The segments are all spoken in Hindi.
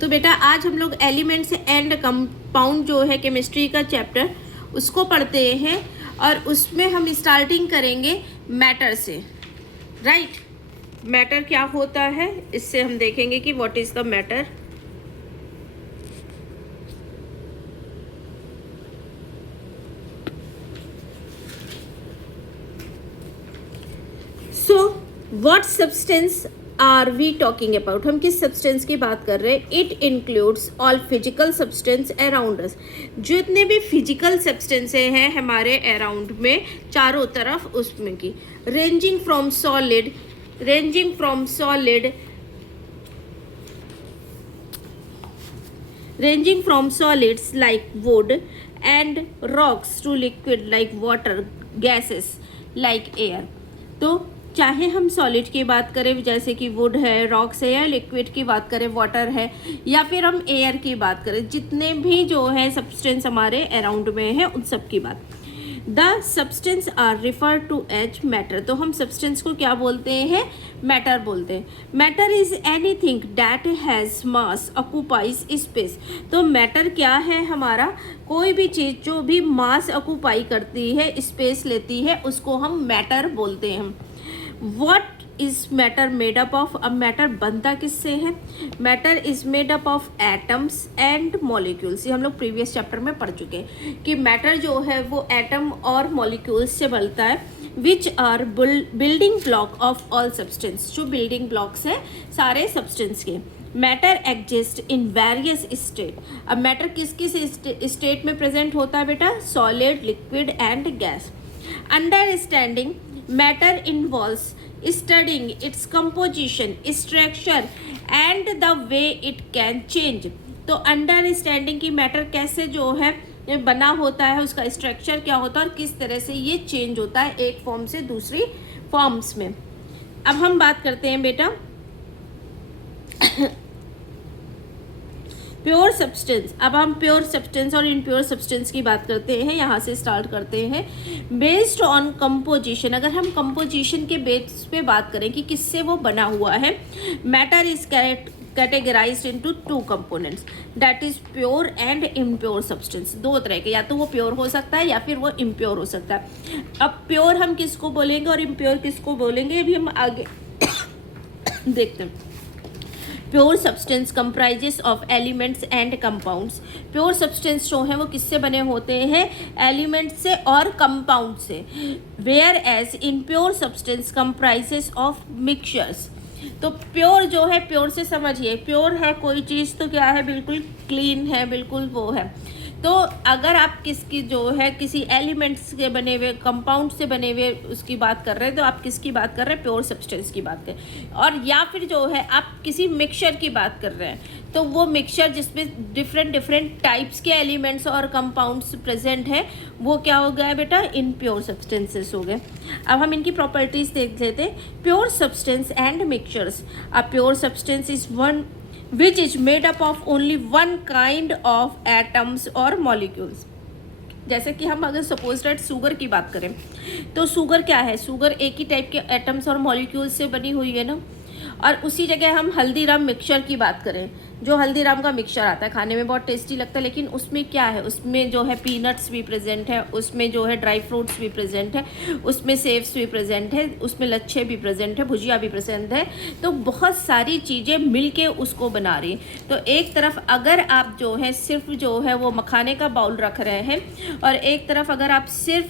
तो बेटा आज हम लोग एलिमेंट्स एंड कंपाउंड जो है केमिस्ट्री का चैप्टर उसको पढ़ते हैं और उसमें हम स्टार्टिंग करेंगे मैटर से। राइट, मैटर क्या होता है इससे हम देखेंगे कि what is the matter. So what substance are we talking about, हम किस सब्सटेंस की बात कर रहे हैं। It includes all physical substance around us, जितने भी फिजिकल सब्सटेंसें हैं हमारे अराउंड में चारों तरफ, उसमें की ranging from solids like wood and rocks to liquid like water, gases like air। तो चाहे हम सॉलिड की बात करें जैसे कि वुड है, रॉक्स है, या लिक्विड की बात करें वाटर है, या फिर हम एयर की बात करें, जितने भी जो है सब्सटेंस हमारे अराउंड में है उन सब की बात। The substance are refer to as matter, तो हम सब्सटेंस को क्या बोलते हैं, मैटर बोलते हैं। Matter is anything that has mass occupies space, तो मैटर क्या है हमारा, कोई भी चीज़ जो भी मास ऑक्यूपाई करती है, स्पेस लेती है, उसको हम मैटर बोलते हैं। What is matter made up of, अब मैटर बनता किससे है, matter is made up of atoms and molecules. ये हम लोग प्रीवियस चैप्टर में पढ़ चुके हैं कि मैटर जो है वो एटम और मॉलिक्यूल्स से बनता है, which are building block of all substance, जो बिल्डिंग ब्लॉक्स है सारे सब्सटेंस के। Matter exist in various state, अब मैटर किस किस स्टेट में प्रेजेंट होता है बेटा, solid, liquid and gas. Understanding matter involves studying its composition, structure and the way it can change। तो अंडरस्टैंडिंग की मैटर कैसे जो है बना होता है, उसका स्ट्रक्चर क्या होता है और किस तरह से ये चेंज होता है एक फॉर्म से दूसरी फॉर्म्स में। अब हम बात करते हैं बेटा प्योर सब्सटेंस। अब हम प्योर सब्सटेंस और इनप्योर सब्सटेंस की बात करते हैं, यहाँ से स्टार्ट करते हैं। बेस्ड ऑन कंपोजिशन, अगर हम कंपोजिशन के बेस पे बात करें कि किससे वो बना हुआ है, matter is categorised into two components, that is pure and impure substance. दो तरह के, या तो वो प्योर हो सकता है या फिर वो इम्प्योर हो सकता है। अब प्योर हम किसको बोलेंगे और इम्प्योर किसको बोलेंगे, ये भी हम आगे देखते हैं। Pure substance comprises of elements and compounds, pure substance जो है वो किससे बने होते हैं, एलिमेंट से और कंपाउंड से। Whereas impure substance comprises of mixtures, तो प्योर जो है, प्योर से समझिए, प्योर है कोई चीज़ तो क्या है, बिल्कुल क्लीन है, बिल्कुल वो है। तो अगर आप किसकी जो है किसी एलिमेंट्स के बने हुए, कंपाउंड से बने हुए उसकी बात कर रहे हैं, तो आप किसकी बात कर रहे हैं, प्योर सब्सटेंस की बात करें। और या फिर जो है आप किसी मिक्सचर की बात कर रहे हैं, तो वो मिक्सचर जिसमें डिफरेंट टाइप्स के एलिमेंट्स और कंपाउंड्स प्रेजेंट है, वो क्या हो गया बेटा, इन प्योर सब्सटेंसेस हो गए। अब हम इनकी प्रॉपर्टीज देख लेते हैं। Pure substance and mixtures, a pure substance is one which is made up of only one kind of atoms or molecules। जैसे कि हम अगर सपोज दैट शुगर की बात करें, तो शुगर क्या है, शुगर एक ही टाइप के एटम्स और मॉलिक्यूल्स से बनी हुई है ना। और उसी जगह हम हल्दीराम मिक्सचर की बात करें, जो हल्दीराम का मिक्सचर आता है, खाने में बहुत टेस्टी लगता है, लेकिन उसमें क्या है, उसमें जो है पीनट्स भी प्रेजेंट है, उसमें जो है ड्राई फ्रूट्स भी प्रेजेंट है, उसमें सेव्स भी प्रेजेंट है, उसमें लच्छे भी प्रेजेंट है, भुजिया भी प्रेजेंट है। तो बहुत सारी चीज़ें मिलके उसको बना रही। तो एक तरफ अगर आप जो है सिर्फ जो है वो मखाने का बाउल रख रहे हैं, और एक तरफ अगर आप सिर्फ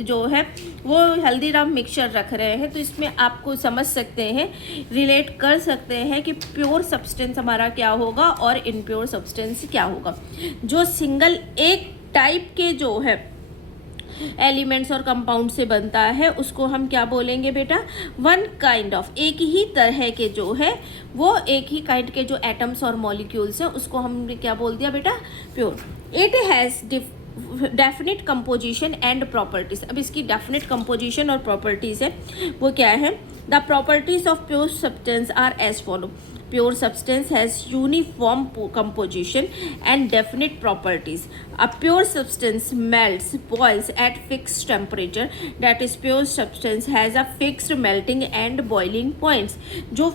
जो है वो हल्दीराम मिक्सचर रख रहे हैं, तो इसमें आपको समझ सकते हैं, रिलेट कर सकते हैं कि प्योर सब्सटेंस हमारा क्या होगा और इनप्योर सब्सटेंस क्या होगा। जो सिंगल एक टाइप के जो है एलिमेंट्स और कंपाउंड से बनता है, उसको हम क्या बोलेंगे बेटा, वन काइंड ऑफ, एक ही तरह के जो है वो एक ही काइंड के जो एटम्स और मॉलिक्यूल्स हैं, उसको हमने क्या बोल दिया बेटा, pure. It has definite composition and properties. अब इसकी डेफिनेट कंपोजिशन और प्रॉपर्टीज है, वो क्या है, the properties of pure substance are as follow. Pure substance has uniform composition and definite properties. A pure substance melts, boils at fixed temperature. That is, pure substance has a fixed melting and boiling points. जो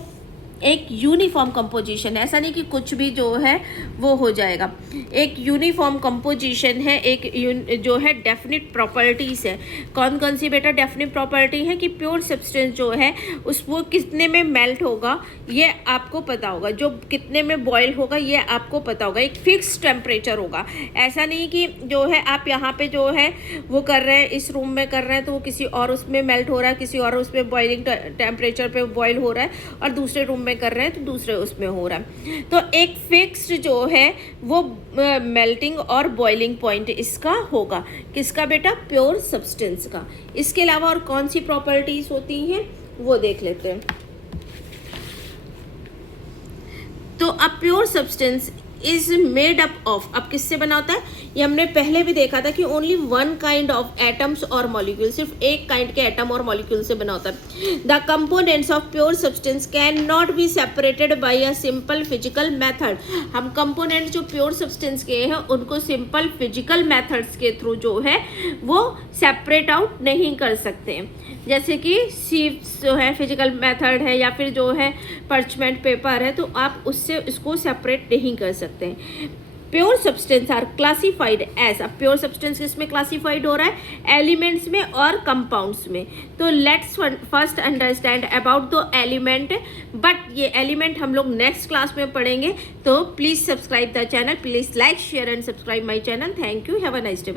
एक यूनिफॉर्म कंपोजिशन है, ऐसा नहीं कि कुछ भी जो है वो हो जाएगा। एक यूनिफॉर्म कंपोजिशन है, एक जो है डेफिनिट प्रॉपर्टीज़ है। कौन कौन सी बेटा डेफिनिट प्रॉपर्टी है कि प्योर सब्सटेंस जो है उस वो कितने में मेल्ट होगा ये आपको पता होगा, जो कितने में बॉयल होगा ये आपको पता होगा, एक फिक्स टेम्परेचर होगा। ऐसा नहीं कि जो है आप यहाँ पे जो है वो कर रहे हैं, इस रूम में कर रहे हैं तो वो किसी और उसमें मेल्ट हो रहा है, किसी और उसमें बॉइलिंग टेम्परेचर पे बॉयल हो रहा है, और दूसरे रूम में कर रहे हैं तो दूसरे उसमें हो रहा है। तो एक फिक्स्ड जो है वो मेल्टिंग और बॉइलिंग पॉइंट इसका होगा, किसका बेटा, प्योर सब्सटेंस का। इसके अलावा और कौन सी प्रॉपर्टीज होती हैं वो देख लेते हैं। तो a pure substance is made up of, अब किससे बना होता है ये हमने पहले भी देखा था कि only one kind of atoms और मॉलिक्यूल, सिर्फ एक काइंड के एटम और मॉलिक्यूल से बना होता है। The components of pure substance can not be separated by a simple physical method. हम कंपोनेंट जो प्योर सब्सटेंस के हैं उनको सिंपल फिजिकल मेथड्स के थ्रू जो है वो सेपरेट आउट नहीं कर सकते, जैसे कि शीट्स जो है फिजिकल मेथड है, या फिर जो है पर्चमेंट पेपर है, तो आप उससे इसको सेपरेट नहीं कर सकते। Pure substance are classified as, अब प्योर सब्सटेंस किसमें क्लासिफाइड हो रहा है, एलिमेंट्स में और कंपाउंड्स में। तो let's first understand about the element, but ये एलिमेंट हम लोग नेक्स्ट क्लास में पढ़ेंगे। तो please subscribe the channel, please like share and subscribe my channel. Thank you, have a nice day.